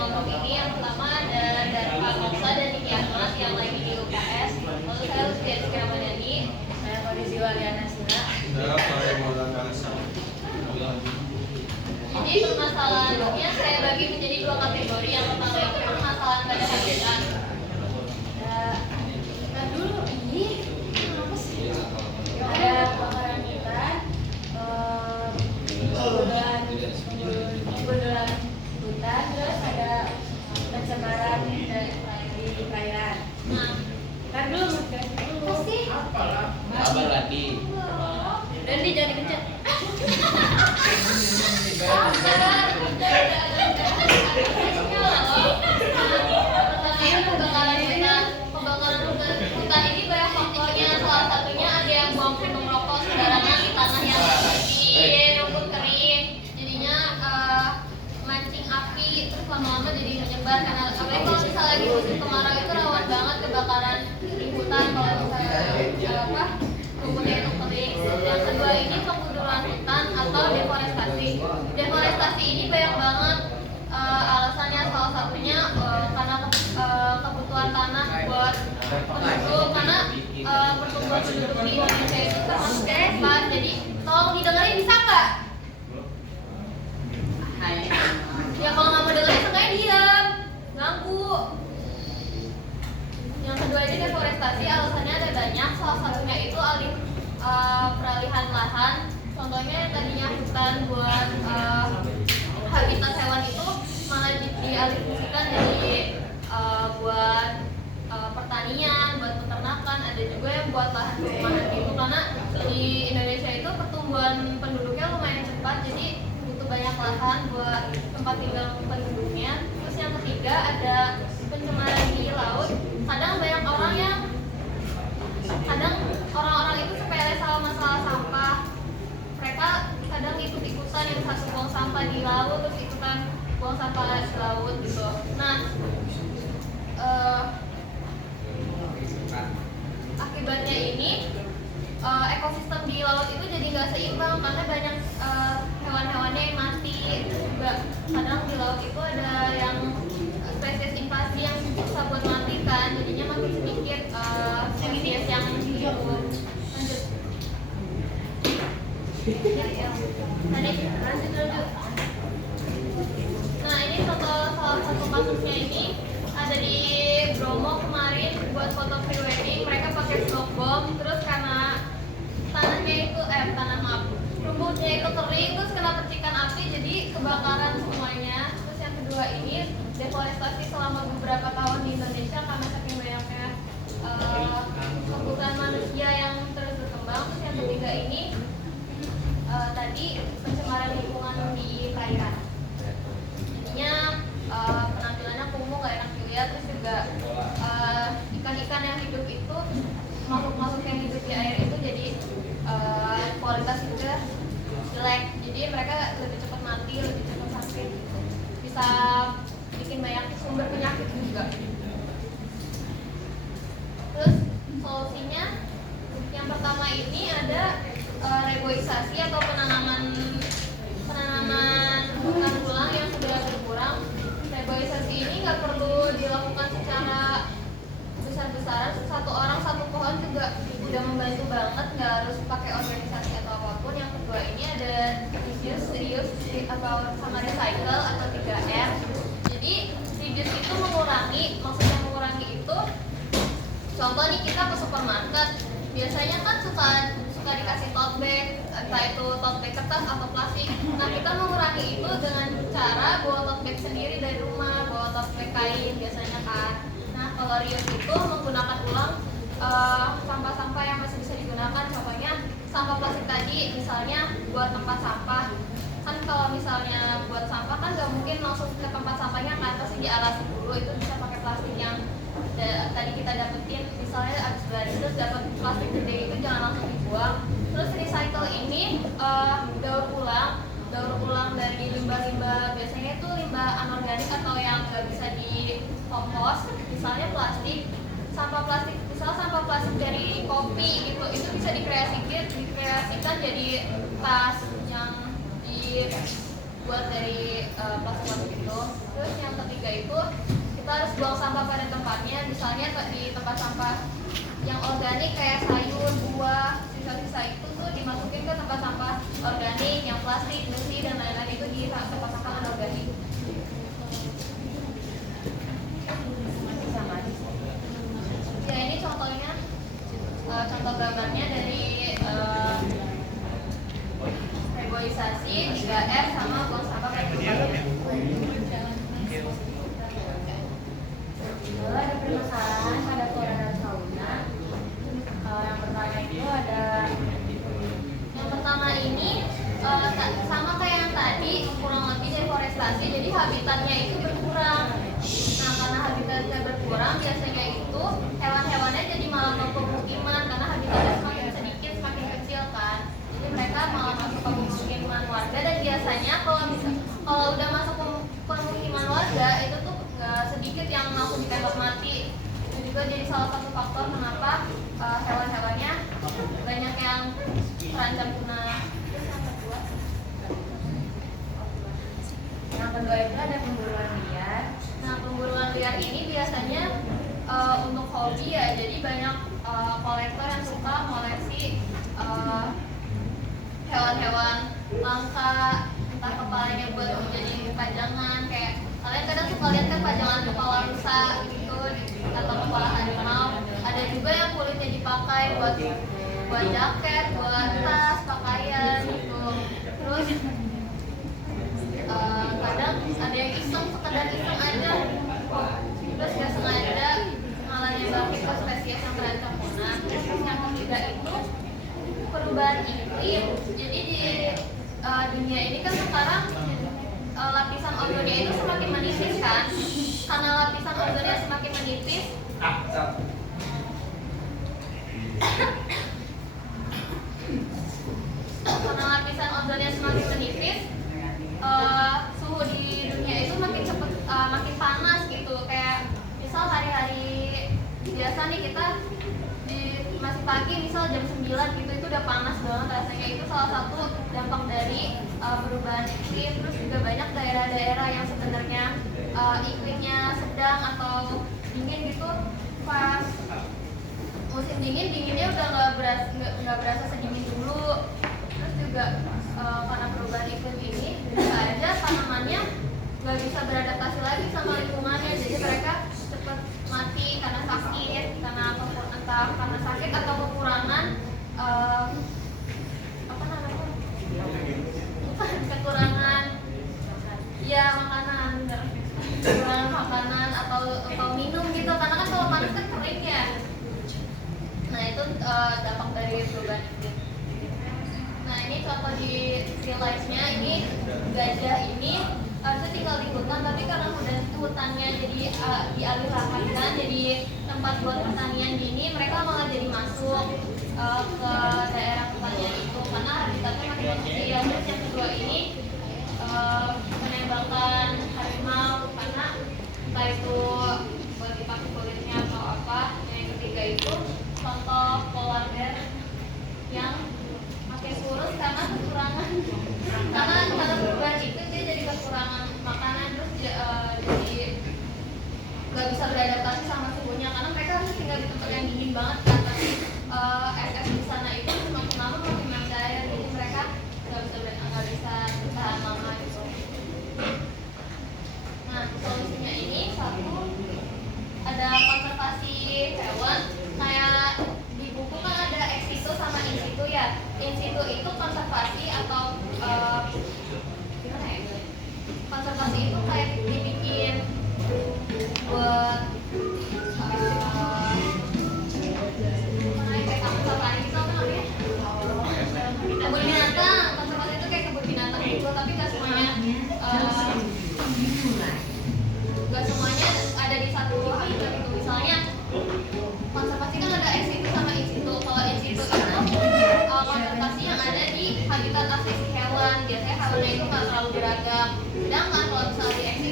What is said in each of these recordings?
ngomong ini yang pertama ada Darva Moksa dan Niki Ahmad yang lagi di UKS. Lalu saya Rizky Ramadhani, saya Kondisi Waliana Sina. Jadi permasalahannya saya bagi menjadi dua kategori. Yang pertama itu permasalahan pada habitat. Nah dulu ini apa sih? Ada kebakaran hutan, pembunuhan hutan, terus ada pencemaran di perairan. Nah, ntar dulu apa sih? Sabar lagi. Dan dia jangan dikencet. Kebakaran hutan ini banyak faktornya. Salah satunya ada yang buang puntung rokok sembarangan di tanah yang di rumput kering, jadinya mancing api, terus lama-lama jadi menyebar. Karena apalagi kalau misalnya lagi musim kemarau itu rawan banget kebakaran di hutan kalau misalnya rumputnya itu kering. Yang kedua ini pembunuhan hutan atau deforestasi. Deforestasi ini banyak banget alasannya, salah satunya karena kebutuhan tanah buat penduduk, karena pertumbuhan penduduk di Indonesia itu termasuk cepat. Jadi tolong didengerin, bisa nggak? Ya kalau nggak mau dengerin sengaja diam, ganggu. Yang kedua ini deforestasi, alasannya ada banyak. Salah satunya itu peralihan lahan. Contohnya yang tadinya hutan buat habitat hewan itu malah dialihfungsikan jadi buat pertanian, buat peternakan. Ada juga yang buat lahan perumahan gitu, karena di Indonesia itu pertumbuhan penduduknya lumayan cepat, jadi butuh banyak lahan buat tempat tinggal penduduknya. Terus yang ketiga ada pencemaran di laut. Kadang orang-orang itu sepele sama masalah sampah. Mereka kadang ikut-ikutan yang satu buang sampah di laut, terus ikutan buang sampah di laut gitu. Nah, akibatnya ini ekosistem di laut itu jadi nggak seimbang karena banyak hewan-hewannya yang mati. Juga kadang di laut itu ada yang spesies invasi yang susah buat mati kan, jadinya makin sedikit spesies yang hidup. Lanjut. Lanjut. Nah ini salah satu kasusnya ini ada di Bromo kemarin buat foto prewedding. Mereka pakai smoke bomb, terus karena rumputnya itu kering, terus kena percikan api jadi kebakaran semuanya. Terus yang kedua ini deforestasi selama beberapa tahun di Indonesia karena saking banyaknya kebutuhan manusia yang terus berkembang. Terus yang ketiga ini tadi pencemaran lingkungan di perairan. Jadinya penampilannya kumuh, gak enak dilihat. Terus juga ikan-ikan yang hidup itu, makhluk-makhluk yang hidup di air itu jadi kualitas juga jelek. Jadi mereka lebih cepat mati, lebih cepat sakit, bisa bikin banyak sumber penyakit juga. Terus solusinya yang pertama ini ada reboisasi atau penanaman hutan ulang yang sudah berkurang. Reboisasi ini nggak perlu dilakukan secara besar-besaran, satu orang satu pohon juga udah membantu banget, nggak harus pakai organisasi atau apapun. Yang kedua ini ada reuse atau sama recycle atau 3R. Jadi reduce itu mengurangi, maksudnya mengurangi itu contoh nih, kita ke supermarket biasanya kan suka dikasih tote bag, entah itu tote bag kertas atau plastik. Nah kita mengurangi itu dengan cara bawa tote bag sendiri dari rumah, bawa tote bag kain biasanya kan. Nah kalau reuse itu menggunakan ulang sampah-sampah yang masih bisa digunakan. Contohnya sampah plastik tadi misalnya buat tempat sampah. Kan kalau misalnya buat sampah kan nggak mungkin langsung ke tempat sampahnya kan, pasti dialasi dulu. Itu bisa pakai plastik yang tadi kita dapetin, misalnya abis belanja terus dapat plastik gede, itu jangan langsung dibuang. Terus recycle ini daur ulang dari limbah-limbah, biasanya itu limbah anorganik atau yang nggak bisa dikompos. Misalnya plastik, sampah plastik dari kopi gitu, itu bisa dikreasikan jadi tas yang dibuat dari plastik itu. Terus yang ketiga buang sampah pada tempatnya, misalnya di tempat sampah yang organik kayak sayur, buah, sisa-sisa itu tuh dimasukin ke tempat sampah organik, yang plastik, besi dan lain-lain itu di tempat sampah anorganik. Ya ini contohnya, contoh gambarnya dari reboisasi 3R sama buang sampah pada tempatnya. Lalu ada permasalahan pada toleran sauna. Yang pertama itu ada Yang pertama ini sama kayak yang tadi, kurang lebih deforestasi, jadi habitatnya itu berkurang. Nah karena habitatnya berkurang, biasanya itu hewan-hewannya jadi malah ke pemukiman karena habitatnya semakin sedikit, semakin kecil kan. Jadi mereka malah masuk ke pemukiman warga, dan biasanya kalau udah masuk ke pemukiman warga itu tuh nggak sedikit yang langsung ditembak mati. Itu juga jadi salah satu faktor kenapa hewan-hewannya banyak yang terancam punah. yang kedua itu ada pemburuan liar. Nah, pemburuan liar ini biasanya untuk hobi ya, jadi banyak kolektor yang suka koleksi hewan-hewan langka, entah kepalanya buat menjadi pajangan, kayak kalian kadang suka lihat kan pajangan kepala rusa gitu atau kepala harimau. Ada juga yang kulitnya dipakai buat jaket, buat tas, pakaian gitu. Terus kadang ada yang iseng, sekedar iseng aja, terus nggak sengaja malah nyebarin ke spesies yang terancam punah. Terus yang ketiga itu perubahan iklim. Jadi di dunia ini kan sekarang lapisan ozonnya itu semakin menipis kan. Karena lapisan ozonnya semakin menipis, suhu di dunia itu makin cepet, makin panas gitu. Kayak misal hari-hari biasa nih kita masih pagi, misal jam 9 gitu, itu udah panas banget rasanya. Itu salah satu dampak dari perubahan iklim. Terus juga banyak daerah-daerah yang sebenarnya iklimnya sedang atau dingin gitu, pas musim dinginnya udah nggak berasa sedingin dulu. Terus juga karena perubahan iklim ini bisa aja tanamannya nggak bisa beradaptasi lagi sama lingkungannya, jadi mereka cepat mati karena sakit, entah karena sakit atau kekurangan kekurangan ya makanan, kekurangan makanan atau minum gitu, karena kan kalau panas kan kering ya. Nah itu dampak dari perubahan iklim. Nah ini contoh di realize-nya, ini gajah ini harusnya tinggal di hutan, tapi karena udah hutannya jadi dialihkan jadi tempat buat pertanian gini, mereka malah jadi masuk ke daerah pertanian itu karena habitatnya makin kecil. Terus yang kedua ini penembakan harimau karena entah itu buat dipakai kulitnya atau apa. Yang ketiga itu contoh polar bear yang pakai kurus karena kekurangan, karena perubahan itu dia jadi kekurangan makanan, terus jadi nggak bisa beradaptasi sama suhunya karena mereka harus tinggal di tempat yang dingin banget kan. Tapi es di sana itu semakin lama makin mencair, jadi mereka nggak bisa tahan lama gitu. Nah solusinya ini satu, ada konservasi hewan. Kayak di buku kan ada ex situ sama in situ ya. In situ itu konservasi atau gimana ya? Konservasi itu kayak dibikin buat kayak kampung safari gitu, apa namanya? Kebun binatang. Konservasi itu kayak kebun binatang gitu, tapi nggak semuanya ada di satu habitat itu. Misalnya konservasi kan ada ex situ sama in situ. Kalau in situ itu konservasi yang ada di habitat asli si hewan. Biasanya hewannya itu nggak terlalu beragam. Sedangkan kalau misalnya di ex situ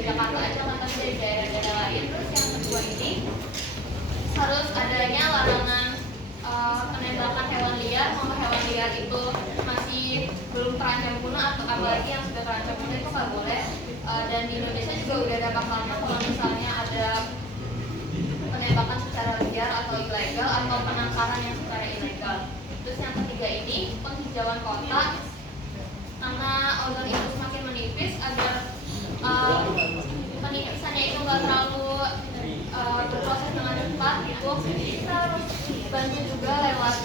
dari Jakarta aja kan, tapi dari daerah-daerah lain. Terus yang kedua ini harus adanya larangan penembakan hewan liar. Kalau hewan liar itu masih belum terancam punah atau apalagi yang sudah terancam punah itu nggak boleh. Dan di Indonesia juga udah ada pasalnya kalau misalnya ada penembakan secara liar atau ilegal atau penangkaran yang secara ilegal. Terus yang ketiga ini penghijauan kota, karena ozon itu semakin menipis agar penipisannya itu nggak terlalu berproses dengan cepat gitu. Kita harus bantu juga lewat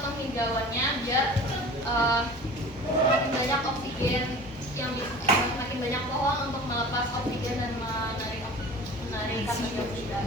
penghijauannya biar semakin banyak oksigen yang semakin banyak pohon untuk melepas oksigen dan menarik karbon dioksida.